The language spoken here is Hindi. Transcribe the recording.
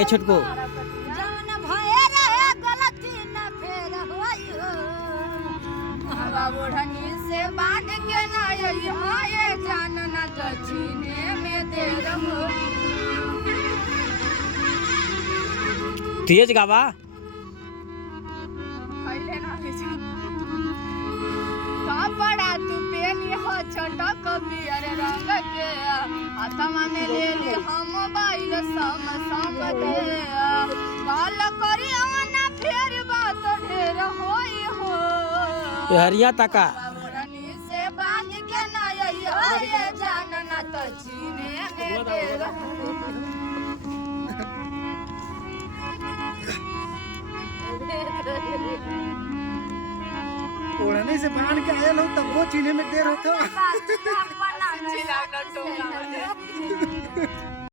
ए छोटको जान भये रहे गलती न फेर होई हो हवा ओढ़नी से बांध के ना ये जान न दक्षिणे में देर होई तेज गावा खैले ना कपड़ा तू पेनी हो छोटा कबियर रंग के हाथमा में ले ली हम मोबाइल सम दे काल करी ना फेर बात ढेर होई हो हरिया तका रानी से बांध के ना ये जान ना तो चीने में देर ओढ़ने से बांध के आयल हो तब वो चीने में देर होता।